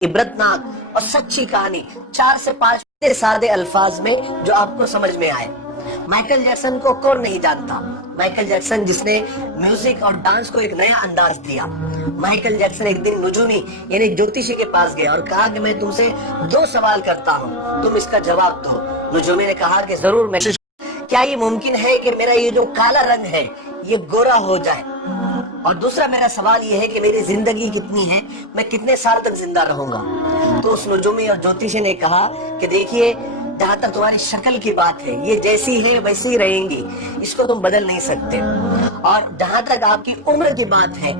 इबरतनाक और सच्ची कहानी 4 से 5 सादे अल्फाज में जो आपको समझ में आए। माइकल जैक्सन को कौन नहीं जानता? माइकल जैक्सन जिसने म्यूजिक और डांस को एक नया अंदाज दिया। माइकल जैक्सन एक दिन नुजूमी यानी ज्योतिषी के पास गया और कहा कि मैं तुमसे 2 सवाल करता हूँ, तुम इसका जवाब दो। नुजूमी ने कहा कि जरूर। मैं क्या ये मुमकिन है कि मेरा ये जो काला रंग है ये गोरा हो जाए? और दूसरा मेरा सवाल ये है कि मेरी जिंदगी कितनी है, मैं कितने साल तक जिंदा रहूंगा? तो उस नुजूमी और ज्योतिषी ने कहा कि देखिए, जहां तक तुम्हारी शक्ल की बात है, ये जैसी है वैसी ही रहेंगी, इसको तुम बदल नहीं सकते। और जहां तक आपकी उम्र की बात है,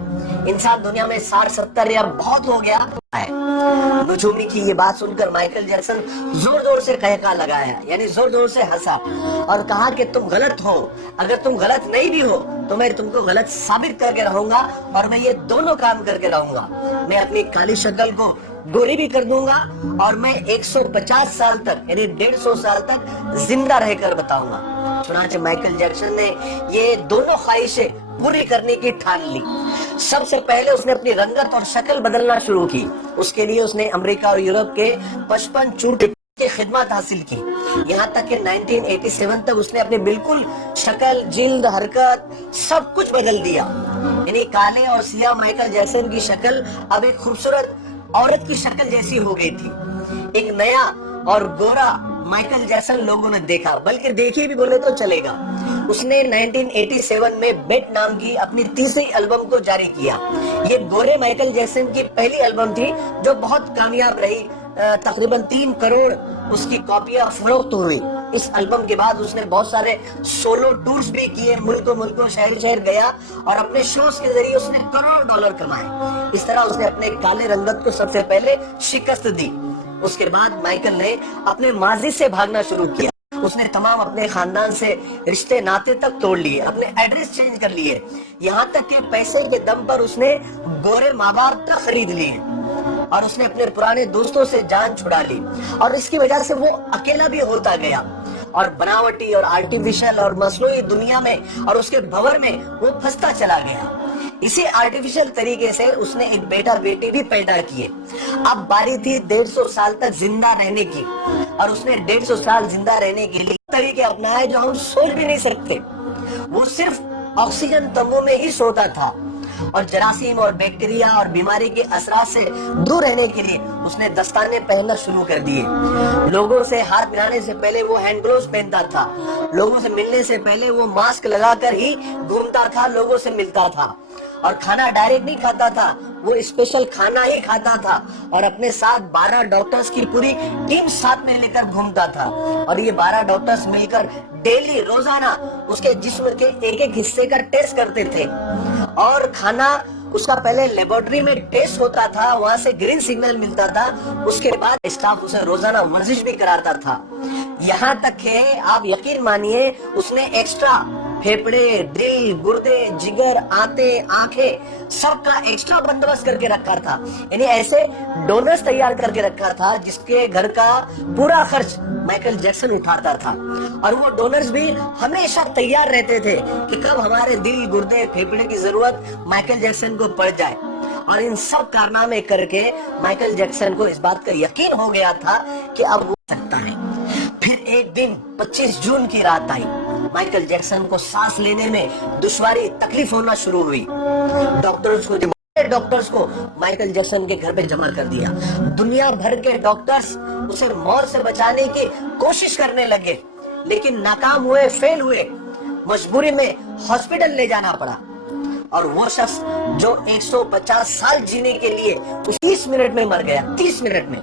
इंसान दुनिया में 60-70 या बहुत हो गया है। नुजूमी की ये बात सुनकर माइकल जैक्सन जोर जोर से कहका लगाया, यानी जोर जोर से हंसा और कहा कि तुम गलत हो। अगर तुम गलत नहीं भी हो तो मैं तुमको गलत साबित करके रहूंगा और मैं ये दोनों काम करके रहूंगा। मैं अपनी काली शक्ल को गोरी भी कर दूंगा और मैं 150 साल तक यानी 150 साल तक जिंदा रहकर बताऊंगा। चुनांचे माइकल जैक्सन ने ये दोनों ख्वाहिशें पूरी करने की ठान ली। सबसे पहले उसने अपनी रंगत और शक्ल बदलना शुरू की। उसके लिए उसने अमेरिका और यूरोप के 55 चूट की खिदमत हासिल की। यहाँ तक कि 1987 तक उसने अपनी बिल्कुल शक्ल, जिल्द, हरकत सब कुछ बदल दिया। यानी काले और सियाह माइकल जैक्सन की शक्ल अब एक खूबसूरत औरत की शक्ल जैसी हो गई थी। एक नया और गोरा माइकल जैक्सन लोगों ने देखा, बल्कि देखी भी बोले तो चलेगा। उसने 1987 में बेट नाम की अपनी तीसरी एल्बम को जारी किया। ये गोरे माइकल जैक्सन की पहली एल्बम थी जो बहुत कामयाब रही। तकरीबन 3 करोड़ उसकी कॉपियां फरोख्त हुई। इस एल्बम के बाद उसने बहुत सारे सोलो टूर्स भी किए, मुल्कों शहर शहर गया और अपने शोज के जरिए उसने करोड़ों डॉलर कमाए। इस तरह उसने अपने काले रंगत को सबसे पहले शिकस्त दी। उसके बाद माइकल ने अपने माजी से भागना शुरू किया। उसने तमाम अपने खानदान से रिश्ते नाते तक तोड़ लिए, अपने एड्रेस चेंज कर लिए, यहाँ तक कि पैसे के दम पर उसने गोरे माँ बाप तक खरीद लिए और उसने अपने पुराने दोस्तों से जान छुड़ा ली। और इसकी वजह से वो अकेला भी होता गया और बनावटी और आर्टिफिशियल और मसनूई दुनिया में और उसके भंवर में वो फंसता चला गया। इसी आर्टिफिशियल तरीके से उसने एक बेटा बेटी भी पैदा किए। अब बारी थी 150 साल तक जिंदा रहने की और उसने 150 साल जिंदा रहने के लिए तरीके अपनाए जो हम सोच भी नहीं सकते। वो सिर्फ ऑक्सीजन तंबू में ही सोता था और जरासीम और बैक्टीरिया और बीमारी के असरात से दूर रहने के लिए उसने दस्ताने पहनना शुरू कर दिए। लोगों से हाथ मिलाने से पहले वो हैंड ग्लोव्स पहनता था। लोगों से मिलने से पहले वो मास्क लगाकर ही घूमता था, लोगों से मिलता था। और खाना डायरेक्ट नहीं खाता था, वो स्पेशल खाना ही खाता था और अपने साथ 12 डॉक्टर्स की पूरी टीम साथ में लेकर घूमता था। और ये 12 डॉक्टर्स मिलकर डेली रोजाना उसके जिस्म के एक एक हिस्से का टेस्ट करते थे। और खाना उसका पहले लेबोरेटरी में टेस्ट होता था, वहां से ग्रीन सिग्नल मिलता था। उसके बाद स्टाफ उसे रोजाना वर्जिश भी कराता था। यहाँ तक है, आप यकीन मानिए, उसने एक्स्ट्रा फेफड़े, दिल, गुर्दे, जिगर, आंखें सबका एक्स्ट्रा बंदोबस्त करके रखा था। यानी ऐसे डोनर्स तैयार करके रखा था जिसके घर का पूरा खर्च माइकल जैक्सन उठाता था। और वो डोनर्स भी हमेशा तैयार रहते थे कि कब हमारे दिल, गुर्दे, फेफड़े की जरूरत माइकल जैक्सन को पड़ जाए। और इन सब कारनामे करके माइकल जैक्सन को इस बात का यकीन हो गया था कि अब वो सकता है। फिर एक दिन 25 जून की रात आई। माइकल जैक्सन को सांस लेने में दुश्वारी, तकलीफ होना शुरू हुई। डॉक्टर्स को माइकल जैक्सन के घर पे जमा कर दिया। दुनिया भर के डॉक्टर्स उसे मौत से बचाने की कोशिश करने लगे, लेकिन नाकाम हुए, फेल हुए। मजबूरी में हॉस्पिटल ले जाना पड़ा। और वो शख्स जो 150 साल जीने के लिए 30 मिनट में मर गया, 30 मिनट में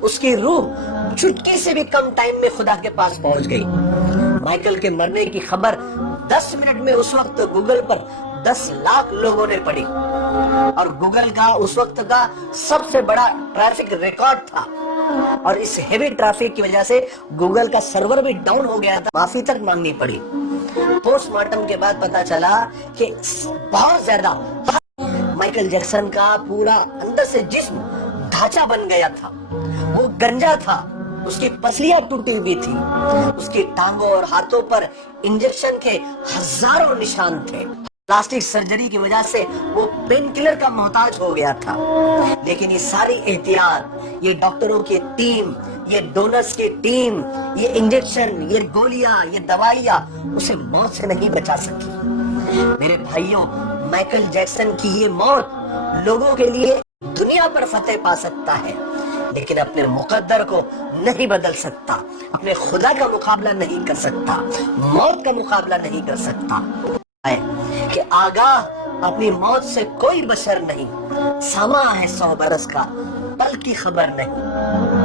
उसकी रूह चुटकी से भी कम टाइम में खुदा के पास पहुंच गई। माइकल के मरने की खबर 10 मिनट में उस वक्त गूगल पर 10 लाख लोगों ने पढ़ी और गूगल का उस वक्त का सबसे बड़ा ट्रैफिक रिकॉर्ड था। और इस हेवी ट्रैफिक की वजह से गूगल का सर्वर भी डाउन हो गया था, माफी तक मांगनी पड़ी। पोस्टमार्टम के बाद पता चला कि बहुत ज्यादा माइकल जैक्सन का पूरा अंदर से जिस्म ढांचा बन गया था। वो गंजा था, उसकी पसलियां टूटी हुई थी, उसकी टांगों और हाथों पर इंजेक्शन के हजारों निशान थे। پلاسٹک سرجری کی وجہ سے وہ پین کلر کا محتاج ہو گیا تھا، لیکن یہ ساری احتیاط، یہ ڈاکٹروں کی ٹیم، یہ ڈونرز کی ٹیم، یہ انجیکشن، یہ گولیاں، یہ دوائیاں اسے موت سے نہیں بچا سکی۔ میرے بھائیوں، مائیکل جیکسن کی یہ موت لوگوں کے لیے دنیا پر فتح پا سکتا ہے، لیکن اپنے مقدر کو نہیں بدل سکتا، اپنے خدا کا مقابلہ نہیں کر سکتا، موت کا مقابلہ نہیں کر سکتا۔ کہ آگاہ اپنی موت سے کوئی بشر نہیں، سما ہے 100 برس کا، پل کی خبر نہیں۔